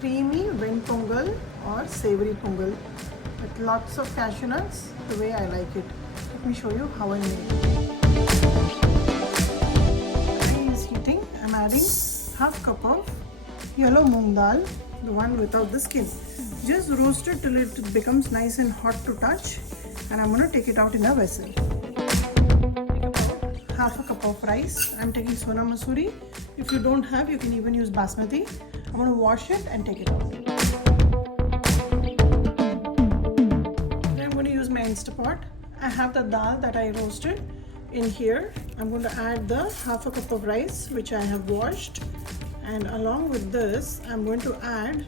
creamy wind pongal or savory pongal with lots of cashew nuts the way I like it. Let me show you how I make it. Ghee is heating. I'm adding half cup of yellow moong dal, the one without the skin. Just roast it till it becomes nice and hot to touch, and I'm going to take it out in a vessel. Half a cup of rice. I'm taking Sona Masuri. If you don't have, you can even use Basmati. I'm going to wash it and take it out. Then I'm going to use my Instapot. I have the dal that I roasted in here. I'm going to add the half a cup of rice which I have washed, and along with this I'm going to add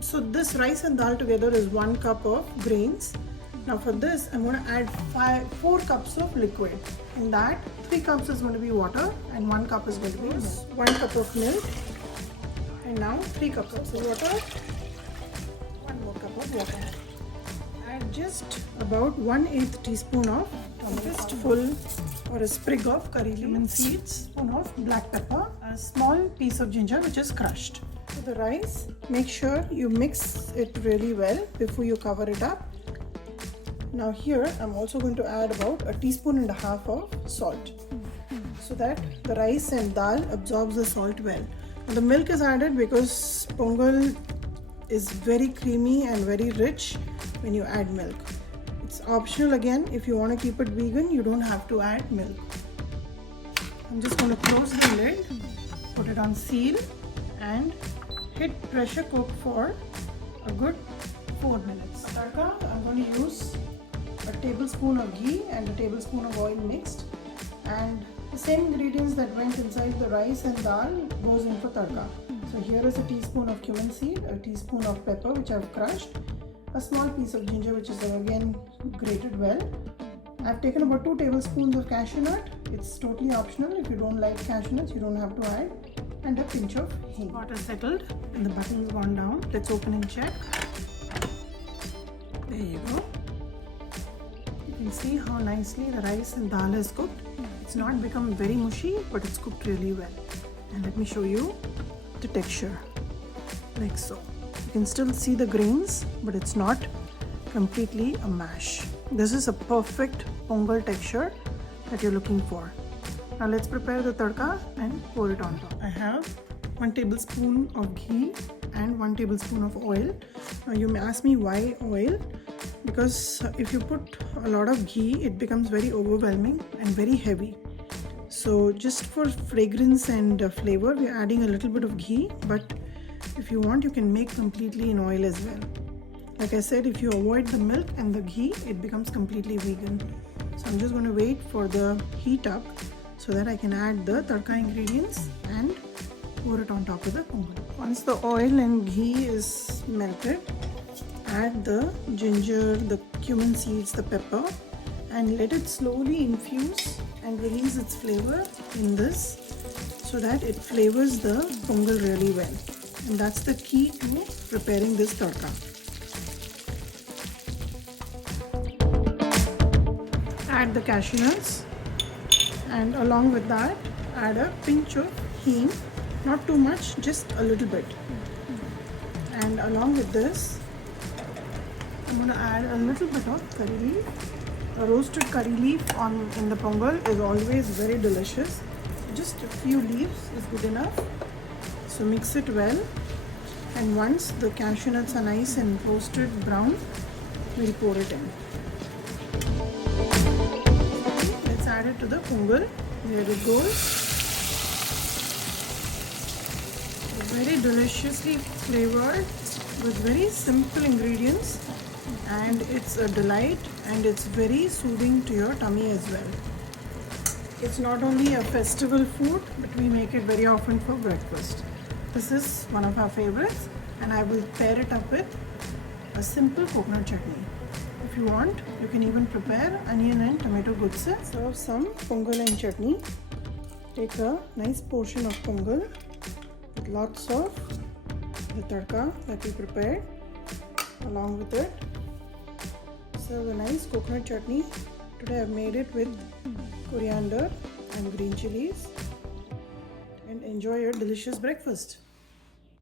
so this rice and dal together is 1 cup of grains. Now for this I'm going to add 4 cups of liquid. In that 3 cups is going to be water and 1 cup is going to be 1 cup of milk, and now 3 cups of water, 1 more cup of water. Add just about 1/8 teaspoon of fistful or a sprig of curry leaf seeds, spoon of black pepper, a small piece of ginger which is crushed. For the rice, make sure you mix it really well before you cover it up. Now here I'm also going to add about 1.5 teaspoons of salt so that the rice and dal absorbs the salt well. Now the milk is added because pongal is very creamy and very rich when you add milk. It's optional again. If you want to keep it vegan, you don't have to add milk. I'm just going to close the lid, put it on seal, and hit pressure cook for a good 4 minutes. Tadka, I'm going to use a tablespoon of ghee and a tablespoon of oil mixed, and the same ingredients that went inside the rice and dal goes in for tadka. So here is a teaspoon of cumin seed, a teaspoon of pepper which I've crushed, a small piece of ginger which is again grated well. I've taken about 2 tablespoons of cashew nut. It's totally optional. If you don't like cashew nuts, you don't have to add. And a pinch of hing. Water settled and the button's gone down. Let's open and check. There you go. You can see how nicely the rice and dal is cooked. It's not become very mushy, but it's cooked really well. And let me show you the texture, like so. You can still see the grains, but it's not completely a mash. This is a perfect pongal texture that you're looking for. Now let's prepare the tadka and pour it on top. I have 1 tablespoon of ghee and 1 tablespoon of oil. Now you may ask me why oil, because if you put a lot of ghee, it becomes very overwhelming and very heavy. So just for fragrance and flavor, we're adding a little bit of ghee, but if you want, you can make completely in oil as well. Like I said, if you avoid the milk and the ghee, it becomes completely vegan. So I'm just going to wait for the heat up so that I can add the tadka ingredients and pour it on top of the pongal. Once the oil and ghee is melted, add the ginger, the cumin seeds, the pepper, and let it slowly infuse and release its flavor in this so that it flavors the pongal really well. And that's the key to preparing this tadka. Add the cashew nuts, and along with that add a pinch of hing, not too much, just a little bit. And along with this I'm going to add a little bit of curry leaf. A roasted curry leaf in the pongal is always very delicious. Just a few leaves is good enough. So mix it well, and once the cashew nuts are nice and roasted brown, we'll pour it in. Let's add it to the pongal. Here it goes. Very deliciously flavored with very simple ingredients, and it's a delight and it's very soothing to your tummy as well. It's not only a festival food, but we make it very often for breakfast. This is one of our favorites, and I will pair it up with a simple coconut chutney. If you want, you can even prepare onion and tomato gudse. Serve some pongal and chutney. Take a nice portion of pongal with lots of the tadka that we prepared along with it. Serve a nice coconut chutney. Today I've made it with coriander and green chilies, and enjoy your delicious breakfast.